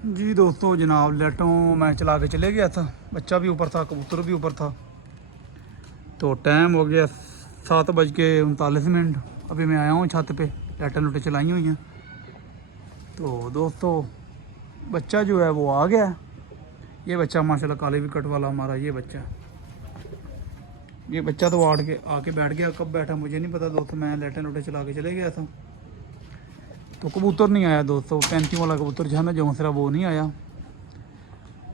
जी दोस्तों जनाब लेटों मैं चला के चले गया था, बच्चा भी ऊपर था, कबूतर भी ऊपर था। तो टाइम हो गया 7:39। अभी मैं आया हूँ छत पे, लाइटें लुटें चलाई हुई हैं। तो दोस्तों बच्चा जो है वो आ गया। ये बच्चा माशाल्लाह काले विकेट वाला हमारा ये बच्चा, ये बच्चा तो आके बैठ गया। कब बैठा मुझे नहीं पता दोस्तों, मैं लाइटें लुटें चला के चले गया था। तो कबूतर नहीं आया दोस्तों, 35 वाला कबूतर जो है ना जौसरा, वो नहीं आया।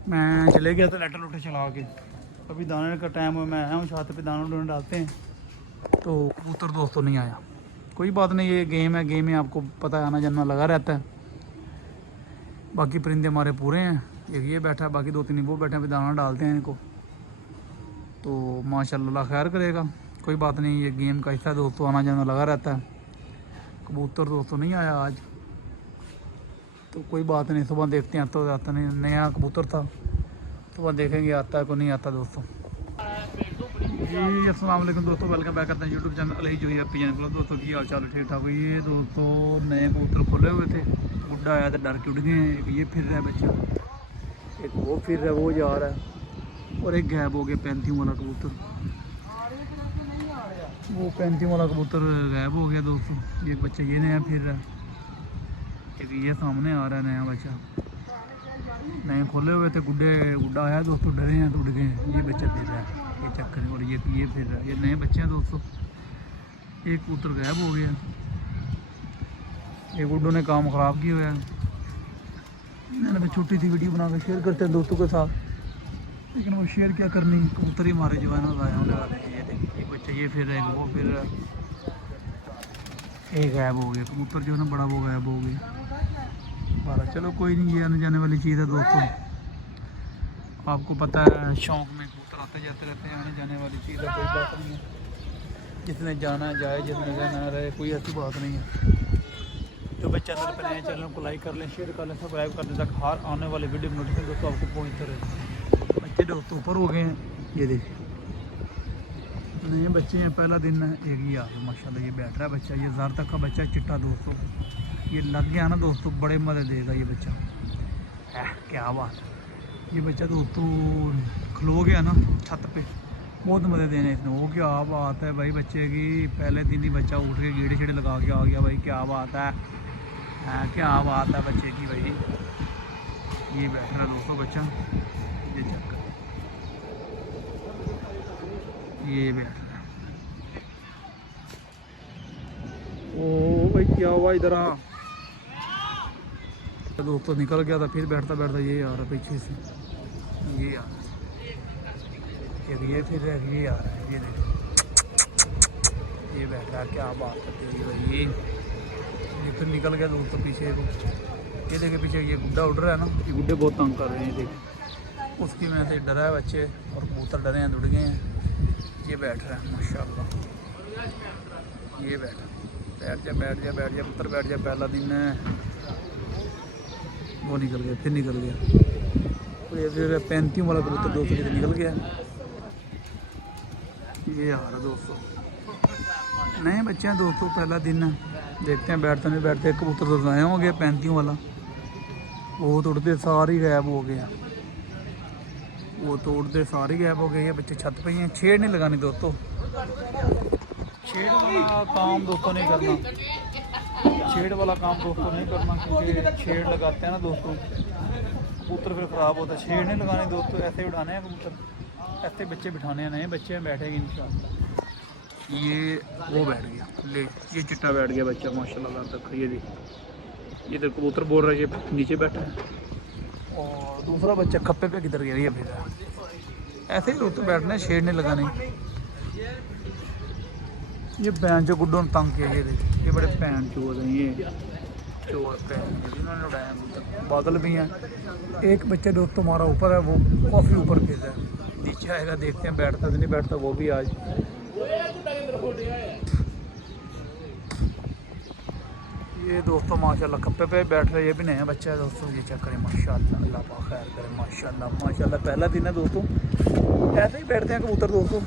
मैं चले गया था लाइटें लुटें चला के। अभी दाने का टाइम हुआ, मैं आया हूँ छत पे, दाना डोने डालते हैं। तो कबूतर दोस्तों नहीं आया। कोई बात नहीं, ये गेम है, गेम में आपको पता है आना जाना लगा रहता है। बाकी परिंदे हमारे पूरे हैं, एक ये बैठा है, बाकी 2-3 वो बैठे हैं। अभी दाना डालते हैं इनको, तो माशाल्लाह खैर करेगा। कोई बात नहीं, ये गेम का हिस्सा है दोस्तों, आना जाना लगा रहता है। कबूतर दोस्तों नहीं आया आज, तो कोई बात नहीं, सुबह देखते हैं। तो आता नहीं, नया कबूतर था, सुबह देखेंगे आता है को नहीं आता दोस्तों। जी अस्सलाम वालेकुम दोस्तों, वेलकम बैक करते हैं यूट्यूब चैनल अलही जो हैप्पी चैनल। दोस्तों की हाल चाल ठीक ठाक। ये दोस्तों नए कबूतर खोले हुए थे, गुड्डा आया तो डर के उड़ गए हैं। एक ये फिर रहा है बच्चा, एक वो फिर रहा है, वो जा रहा है, और एक गायब हो गया 35 वाला कबूतर। वो 35 वाला कबूतर गायब हो गया दोस्तों। ये बच्चा ये नया फिर रहा है, एक ये सामने आ रहा है नया बच्चा। नए खोले हुए थे, गुड्डा आया दोस्तों, डरे हैं तो उड़ गए। ये बच्चा फिर रहा है, ये चक्कर। और ये फिर रहा है, ये नए बच्चे हैं दोस्तों। एक कबूतर गायब हो गया, ये गुड्डों ने काम ख़राब किया हुआ है। मैंने भी छोटी सी वीडियो बना कर शेयर करते हैं दोस्तों के साथ, लेकिन वो शेयर क्या करनी, कबूतर ही हमारे जो है ना ज़ाया होने वाले हैं। ये देखिए, ये बच्चा ये फिर रहा है, वो फिर रहा है। एक गायब हो गया कबूतर जो है ना बड़ा, वो गायब हो गया। चलो कोई नहीं, ये आने जाने वाली चीज़ है दोस्तों। आपको पता है शौक़ में कबूतर आते जाते रहते हैं, आने जाने वाली चीज़ है, कोई बात नहीं है। जिसने जाना है जाए, जिसने रहना रहे, कोई ऐसी बात नहीं है। जो भी चैनल पर नए, चैनल को लाइक कर लें, शेयर कर लें, सब्सक्राइब कर दें, ताकि हर आने वाले वीडियो नोटिफिकेशन दोस्तों आपको पहुँचते रहे। बच्चे दोस्तों ऊपर हो गए हैं, ये देखिए नए बच्चे हैं, पहला दिन है। एक ही आ गया माशाल्लाह, ये बैठ रहा है बच्चा, ये ज़ार तक का बच्चा चिट्टा दोस्तों। ये लग गया ना दोस्तों, बड़े मज़े देगा ये बच्चा है। क्या बात है, ये बच्चा दोस्तों खलो गया ना छत पे, बहुत मज़े देने इसने। वो क्या बात है भाई बच्चे की, पहले दिन ही बच्चा उठ के गेड़े छेड़े लगा के आ गया भाई। क्या बात है, क्या बात है बच्चे की भाई। ये बैठ रहा है दोस्तों बच्चा, ये चक्कर, ये बैठ रहा है। ओ भाई क्या हुआ इधर आ दोस्तों, निकल गया था। फिर बैठता बैठता ये आ रहा पीछे से, ये आ रहा है, ये फिर ये आ रहा है, ये देखो ये बैठ रहा है। क्या बात करती है भाई, ये फिर निकल गया दोस्तों पीछे को। ये देखे पीछे ये गुड्डा उड़ रहा है ना, ये गुड्डे बहुत तंग कर रहे हैं, देखे उसकी वजह से डरा है बच्चे, और कबूतर डरे हैं, उड़ गए हैं। ये बैठ रहा है माशाल्लाह, ये बैठ जा बैठ जा बैठ जा पुत्र बैठ जा। पहला दिन है, वो निकल गया, फिर निकल गया। तो ये फिर 35 वाला कबूतर दोस्तों किधर निकल गया। ये आ रहा दोस्तों, नए बच्चे हैं दोस्तों, पहला दिन है, देखते हैं बैठते नहीं बैठते। कबूतर तो ज़ाया हो गया 35 वाला, वो तो उड़ते सारे ही गायब हो गया, वो तो उड़ते सारे ही गायब हो गए। ये बच्चे छत पे ही हैं। छेड़ नहीं लगानी दोस्तों, छेड़ वाला काम दोस्तों नहीं करना, छेड़ वाला काम दोस्तों नहीं करना, क्योंकि छेड़ लगाते हैं ना दोस्तों कबूतर फिर ख़राब होता है। छेड़ नहीं लगानी दोस्तों, ऐसे ही उड़ाने हैं कबूतर, ऐसे बच्चे बिठाने हैं। नए बच्चे बैठेंगे इंशाल्लाह। ये वो बैठ गया, ले ये चिट्टा बैठ गया बच्चा माशाल्लाह तक। ये देखिए, इधर कबूतर बोल रहा है, ये नीचे बैठा है, और दूसरा बच्चा खप्पे पे किधर गया, ये फिर ऐसे ही दोस्तों बैठने, छेड़ नहीं लगाने। ये पैन जो गुड्डों ने तंग किया, ये देखिए, ये बड़े पैन चोर हैं, ये चोर पैन जिन्होंने उड़ाया कबूतर। बादल भी हैं। एक बच्चे दोस्तों हमारा ऊपर है, वो काफ़ी ऊपर फिर है, नीचे आएगा, देखते हैं बैठता तो नहीं बैठता वो भी आज। ये दोस्तों माशाल्लाह खप्पे पे बैठ रहे, ये भी नया बच्चा है दोस्तों। ये चेक करें माशाल्लाह, अल्लाह पाक खैर करे, माशाल्लाह माशाल्लाह। पहला दिन है दोस्तों, ऐसे ही बैठते हैं कबूतर दोस्तों।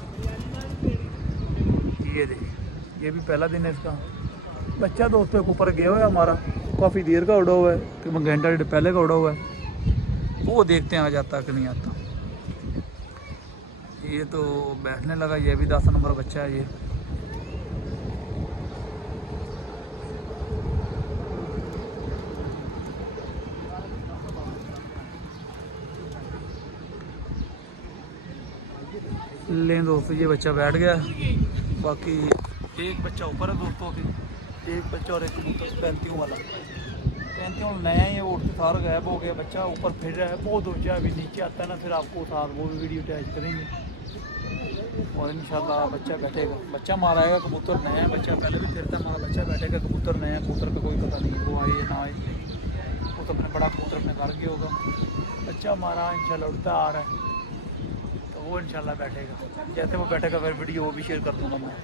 ये देखिए, ये भी पहला दिन है इसका। बच्चा दोस्तों ऊपर गया हुआ है हमारा, काफ़ी देर का उड़ा हुआ है, तकरीबन घंटा डेढ़ पहले का उड़ा हुआ है। वो देखते हैं आ जाता कि नहीं आता। ये तो बैठने लगा, ये भी 10 नंबर बच्चा है ये। लें दोस्तों ये बच्चा बैठ गया, बाकी एक बच्चा ऊपर है दोस्तों के, एक बच्चा और एक कबूतर 35 वाला। 35 नया ही उड़ते सार गायब हो गया, बच्चा ऊपर फिर रहा है बहुत ऊंचा। अभी नीचे आता है ना फिर आपको साथ वो भी वीडियो अटैच करेंगे और इंशाल्लाह बच्चा बैठेगा। बच्चा मारा आएगा, कबूतर नया है, बच्चा पहले भी फिरता मारा, बच्चा बैठेगा। कबूतर नया है, कबूतर का कोई पता नहीं वो आए या ना आए, वो तो अपने बड़ा कबूतर अपने घर के होगा। बच्चा मारा इंशाल्लाह उड़ता आ रहा है, तो वो इंशाल्लाह बैठेगा। जैसे वो बैठेगा फिर वीडियो वो भी शेयर कर दूँगा मैं।